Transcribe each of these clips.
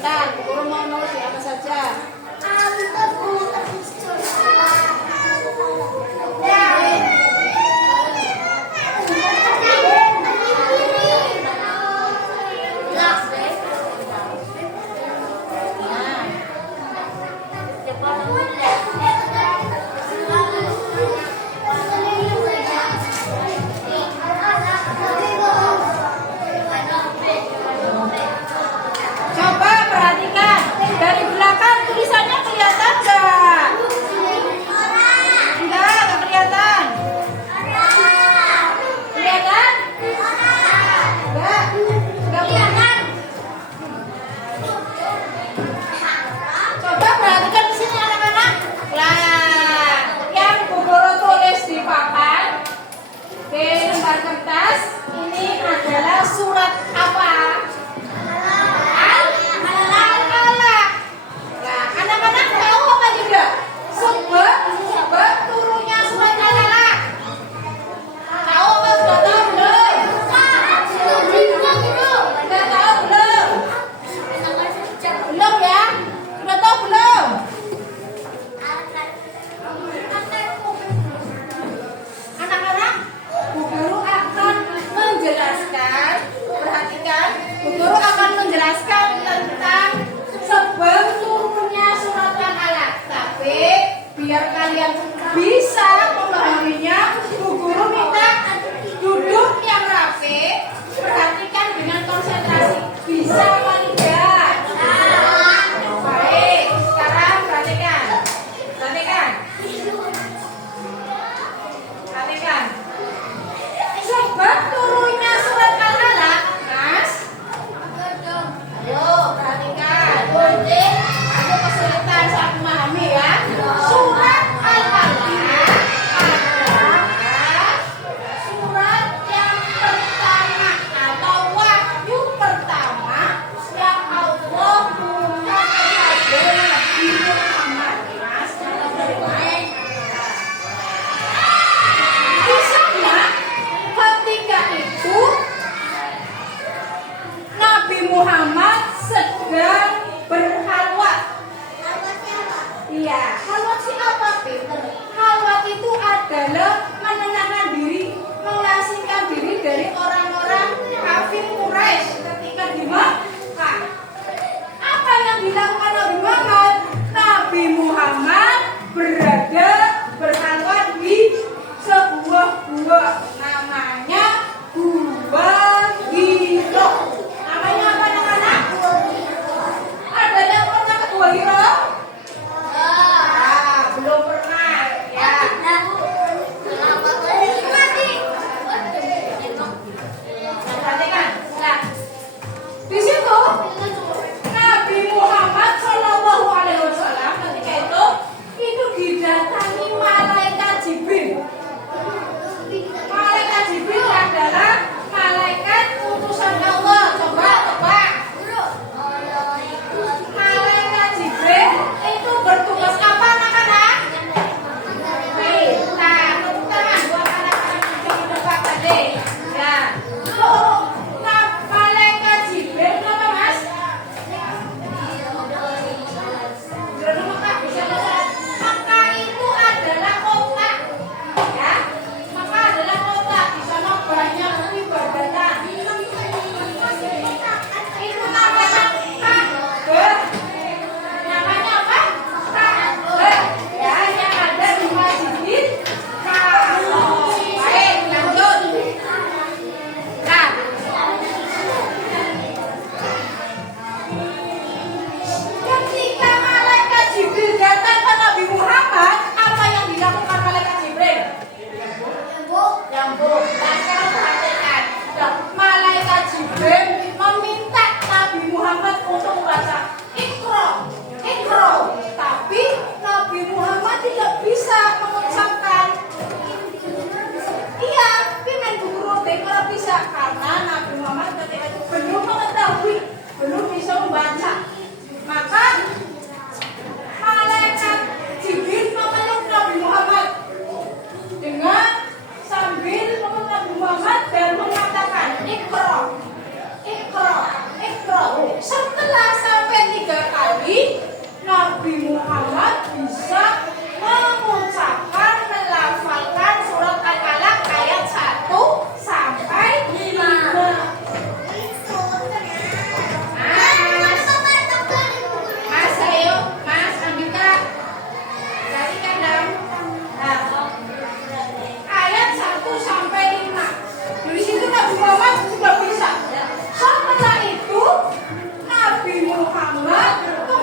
Sebentar, guru mau nulis apa saja? Coba perhatikan dari belakang tulisannya kelihatan nggak? Nggak kelihatan. Kelihatan? Nggak kelihatan. Coba perhatikan di sini anak-anak. Nah, yang Bu Guru tulis di papan di lembar kertas ini adalah surat apa? Anak-anak tahu apa juga? Sebab turunnya surat Al-Alaq. Tahu apa sudah tahu belum? Sudah tahu belum? Belum ya?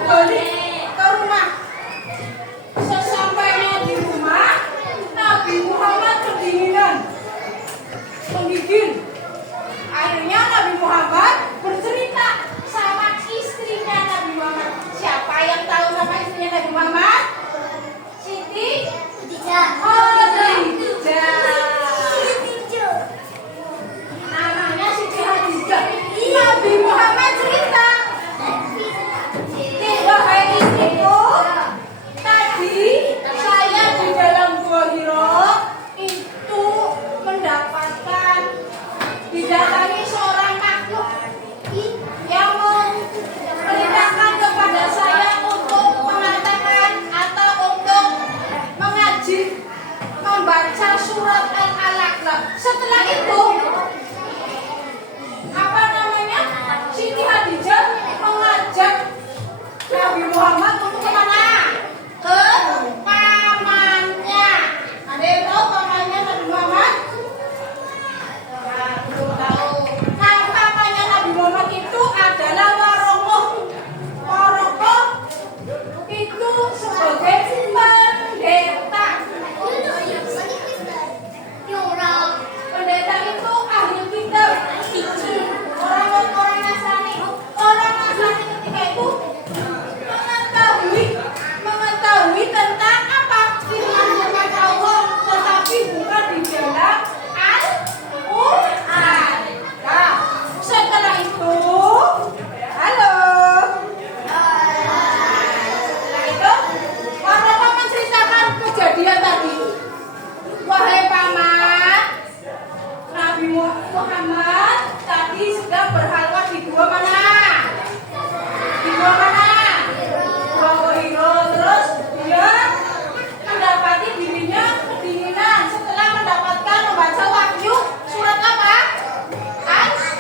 kembali ke rumah. Sesampainya di rumah, Nabi Muhammad kedinginan, menggigil. Akhirnya Nabi Muhammad bercerita sama istrinya Nabi Muhammad. Siapa yang tahu nama istrinya Nabi Muhammad? Siti Khadijah. Namanya Siti Khadijah. Nabi Muhammad cerita, wahai istriku, tadi saya di dalam gua Hiro itu mendapatkan didatangi seorang makhluk yang memerintahkan kepada saya untuk mengatakan atau untuk mengaji, membaca surat Al-Alaq. Setelah itu, apa namanya? Siti Khadijah mengajak Nabi Muhammad untuk kemana? Ke pamannya. Ada yang tahu pamannya Nabi Muhammad? Nah, belum tahu. Nah, pamannya Nabi Muhammad itu adalah Warokoh. Warokoh itu sebagai pendeta. Pendeta itu ahli kitab. Orang-orang Nasrani. Orang Nasrani ketika itu mengetahui tentang apa? Firman Allah, tetapi bukan di dalam Al-Quran. Nah, setelah itu, halo. Setelah itu, Warokoh menceritakan kejadian tadi. Wahai paman, Nabi Muhammad tadi sedang berhalwat di gua mana? Di gua mana? Gua Hiro. Terus dia mendapati dirinya kedinginan setelah mendapatkan membaca wahyu surat apa?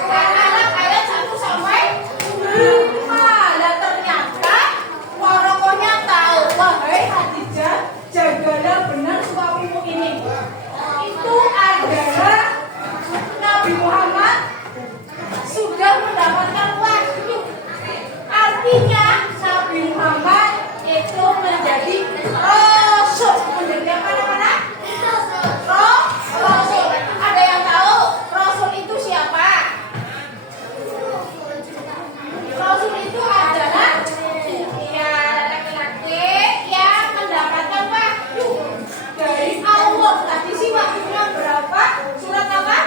Al-Alaq ayat 1 sampai 5. Dan ternyata Warokohnya tahu, wahai Khadijah, jagalah benar suamimu ini. Itu adalah Nabi Muhammad sudah mendapatkan wahyu. Artinya Nabi Muhammad itu menjadi rasul. Menjadi apa namanya? Rasul. Ada yang tahu rasul itu siapa? Rasul itu adalah ya laki-laki yang mendapatkan wahyu dari Allah. Tadi sih wahyunya berapa? Surat apa?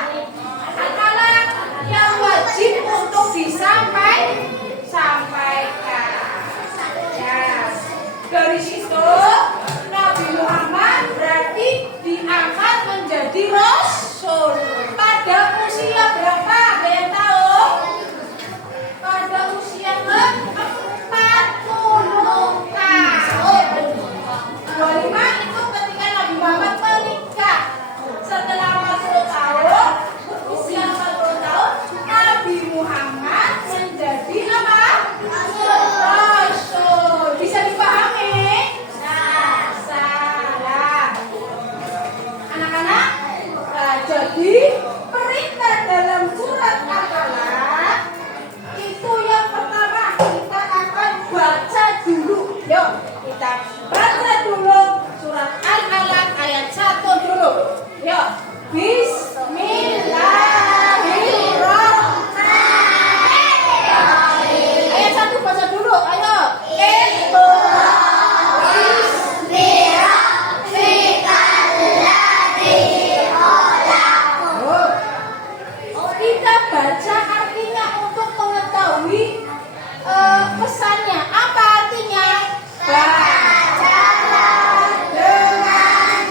Al-Alaq, yang wajib untuk disampaikan. Ya. Dari situ Nabi Muhammad berarti diangkat menjadi rasul. Pada usia berapa? Ada yang tahu? Pada usia 40 tahun. 25 itu ketika Nabi Muhammad menikah. Setelah 40 tahun, usia 40 tahun, Nabi Muhammad menjadi apa? Rasul. Bisa dipahami? Salah. Anak-anak, nah, jadi perintah dalam surat Al-Alaq itu yang pertama kita akan baca dulu. Yuk, kita baca dulu surat Al-Alaq ayat 1 dulu. Yuk, Bismillahirrahmanirrahim. Ayat 1 baca dulu, ayo. Kita baca artinya untuk mengetahui pesannya. Apa artinya? Bacalah dengan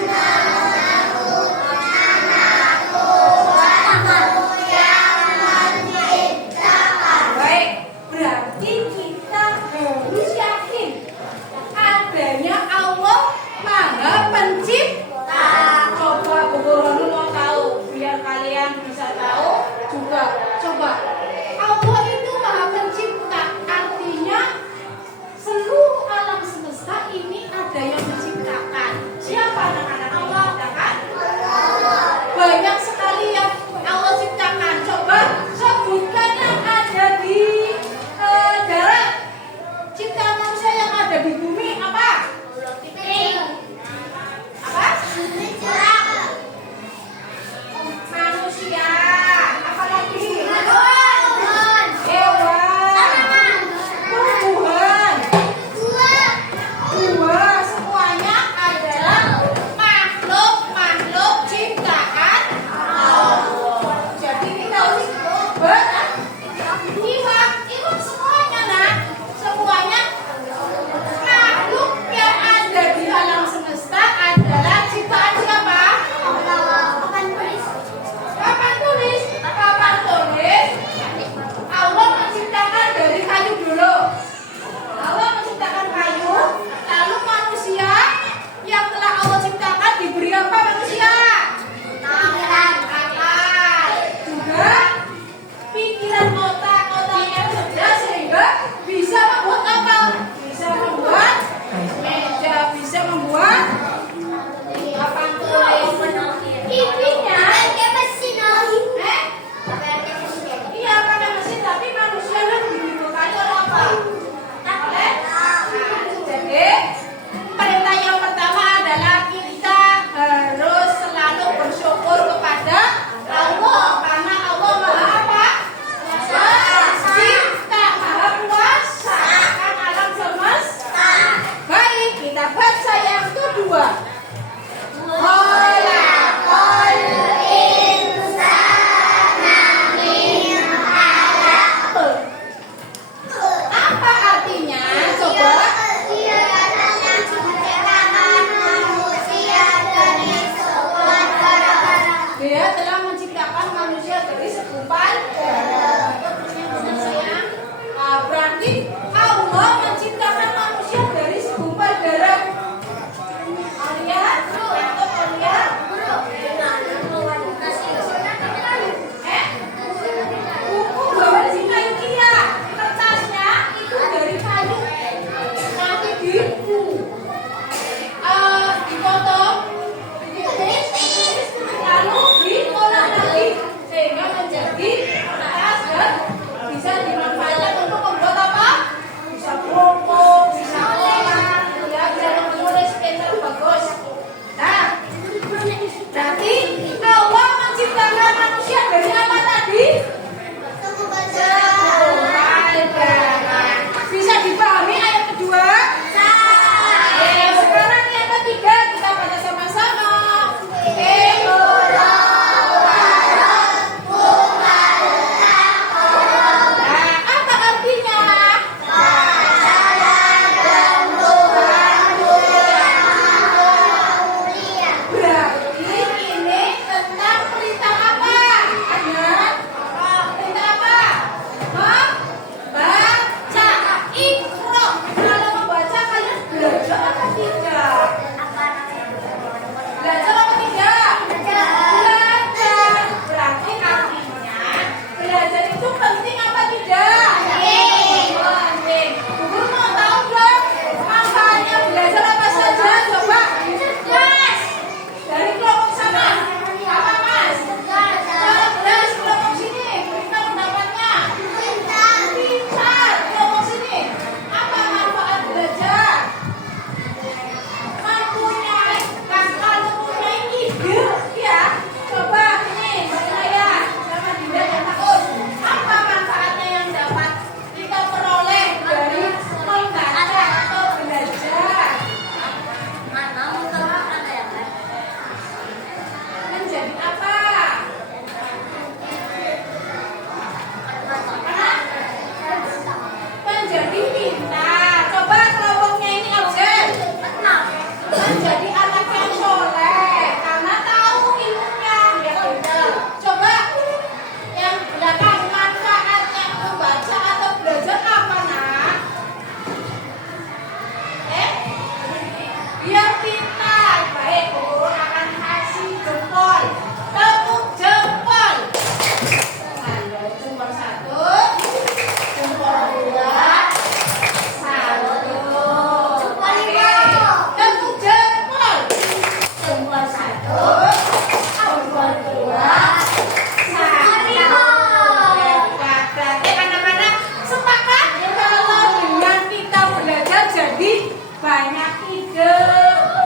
banyak ide,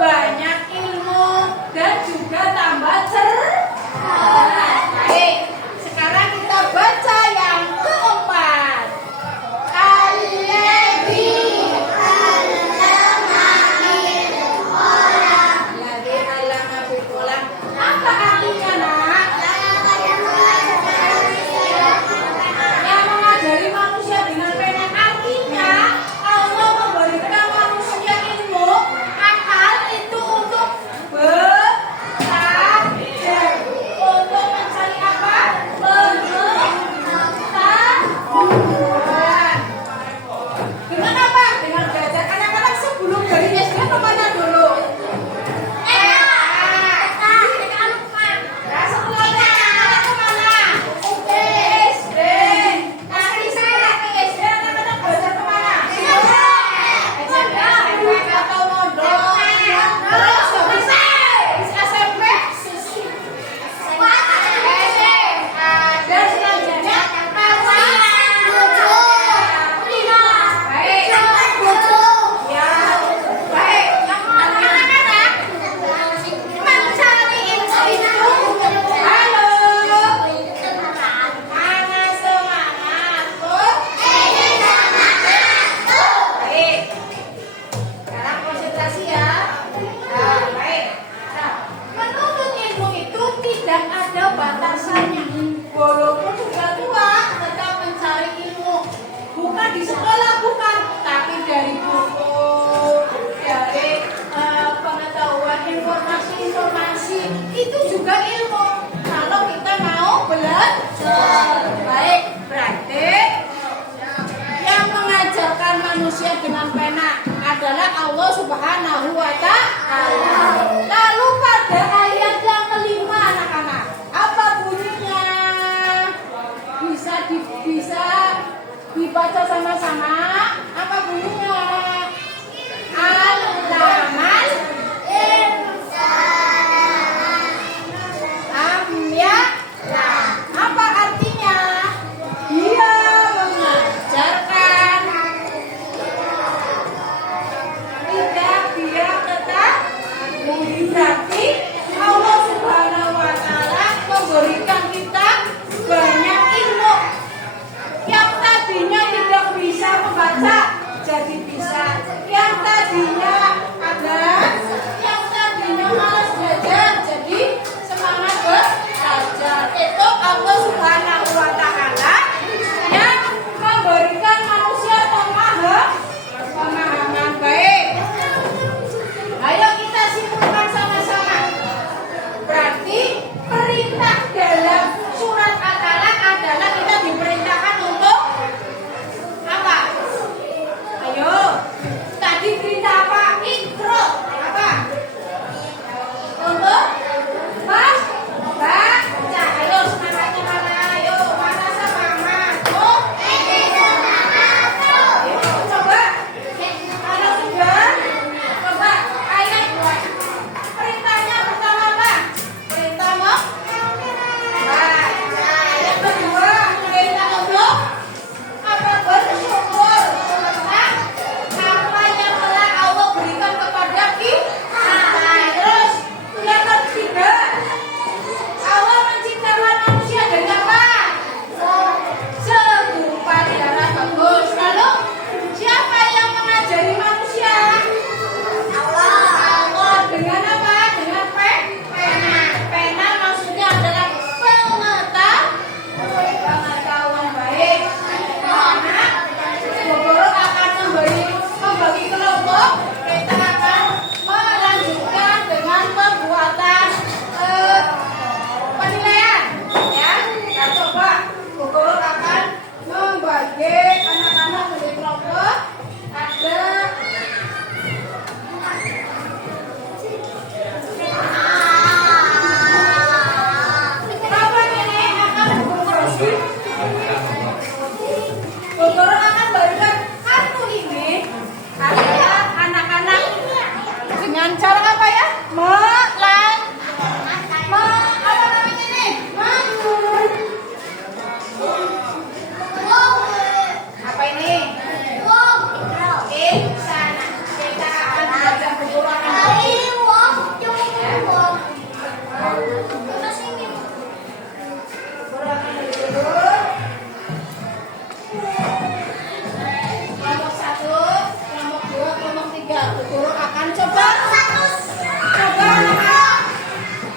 banyak ilmu, dan juga tambah cerdas. Baik, sekarang kita baca yang keempat. Alladzi allama bil qalam. Apa artinya, Nak? Yang mengajari manusia dengan pena. Artinya Allah memberikan manusia ilmu Guru akan coba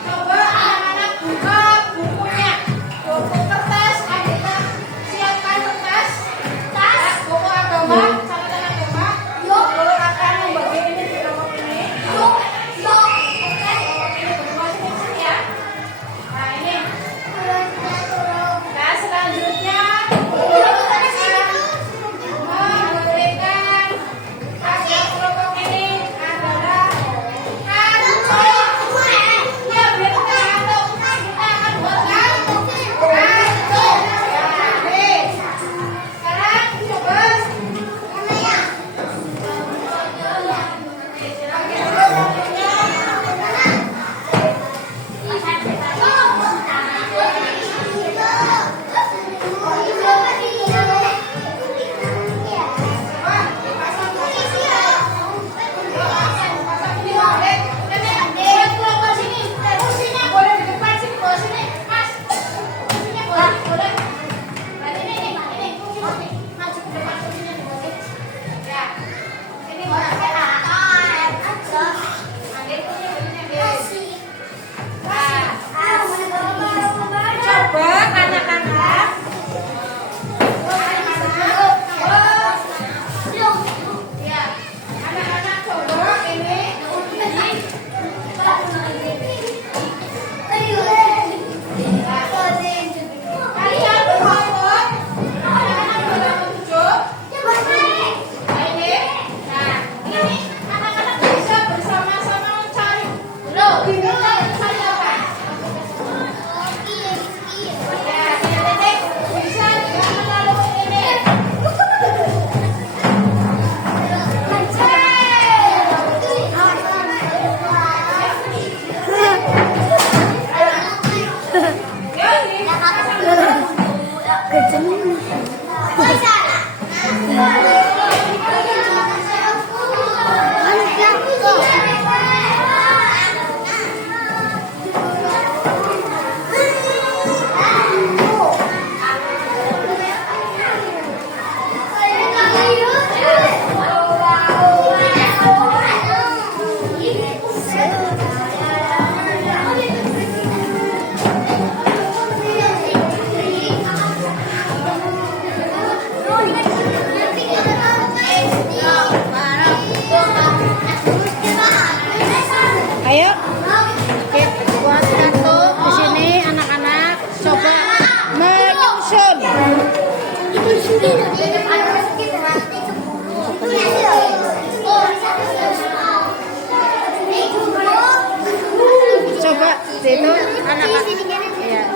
anak-anak buka bukunya. Buku kertas, adik-adik siapkan kertas, buku agama, catatan agama. Guru akan membagi ini di kelompok ini. Ini masing-masing ya. Nah ini. Nah selanjutnya guru akan memberikan hasil kelompok ini adalah kantor. Ya biar kita kantor. Kita akan buatkan kantor. Ya, nih. Sekarang coba. Coba anak-anak ya, anak-anak coba ini kalian berkelompok, anak-anak berkelompok 7. Nah ini anak-anak bisa bersama-sama mencari. Diminta mencari apa? Ya, titik bisa dengan melalui ini. Ayo, buat kartu di sini anak-anak coba menyusun. Coba itu anak-anak. Ya,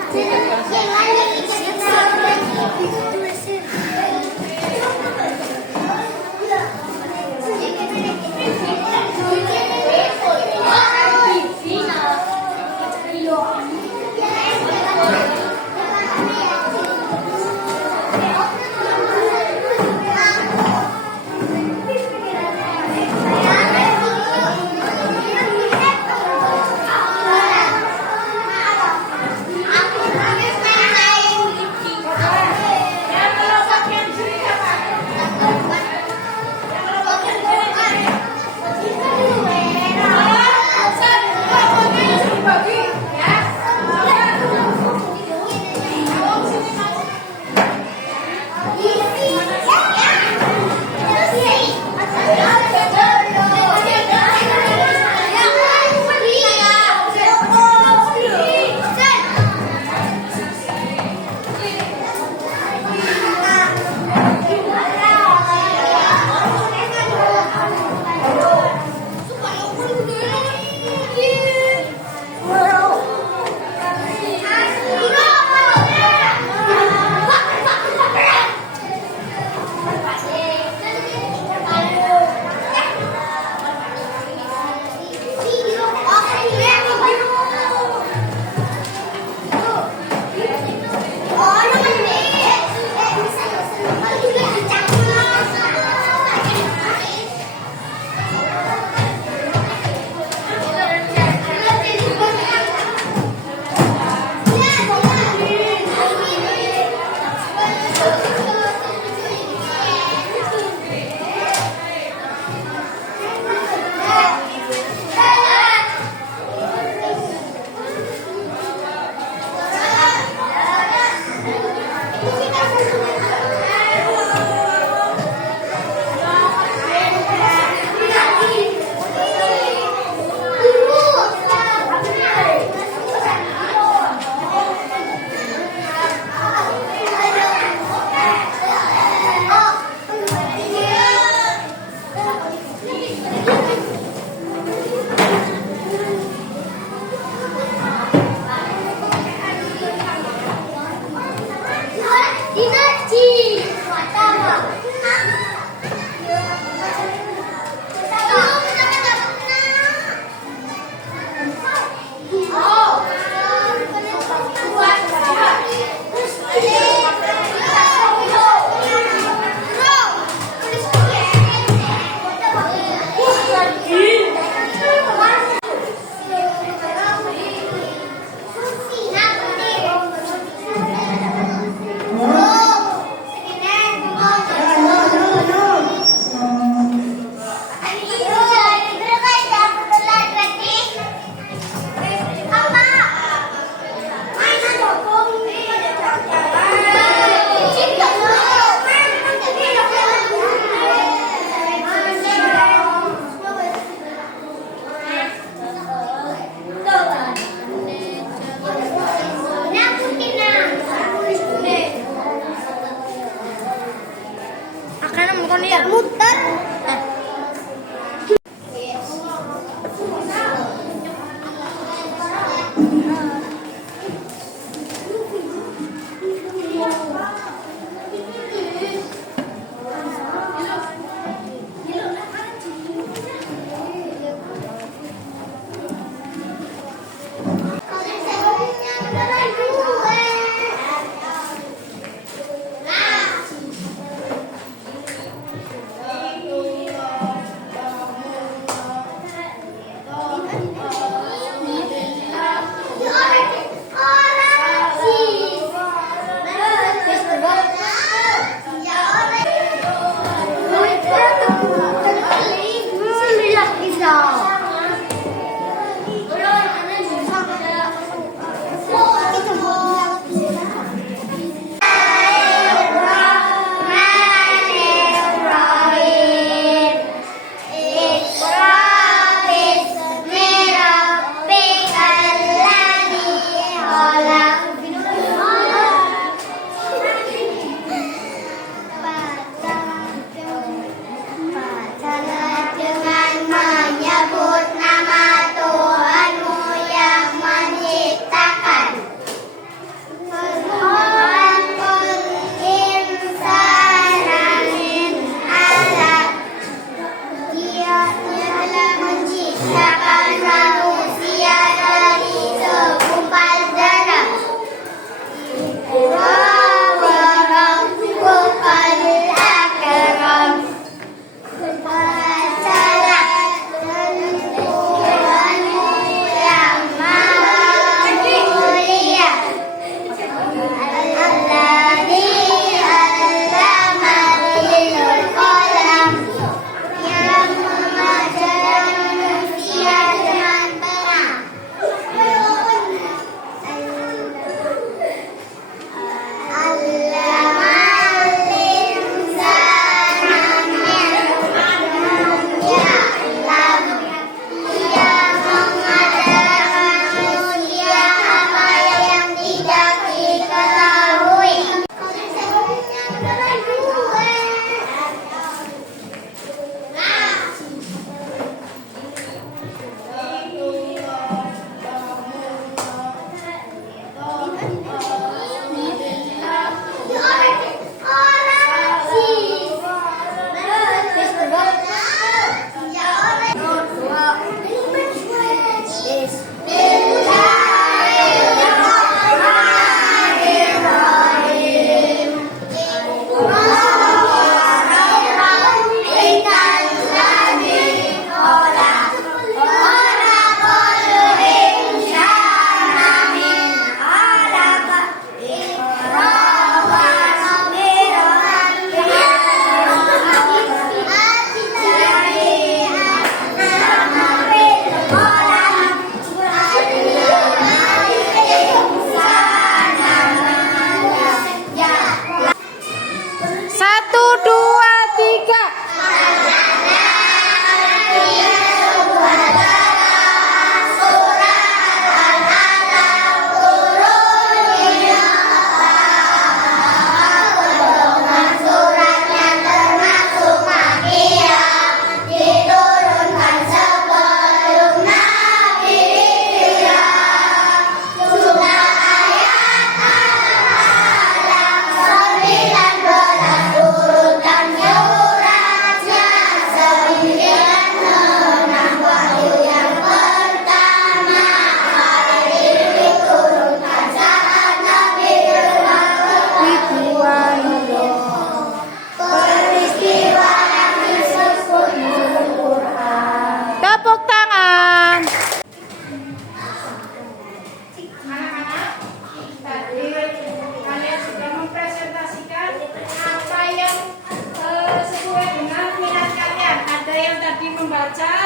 membaca,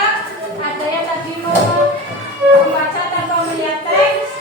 ada yang tadi membaca tanpa melihat teks,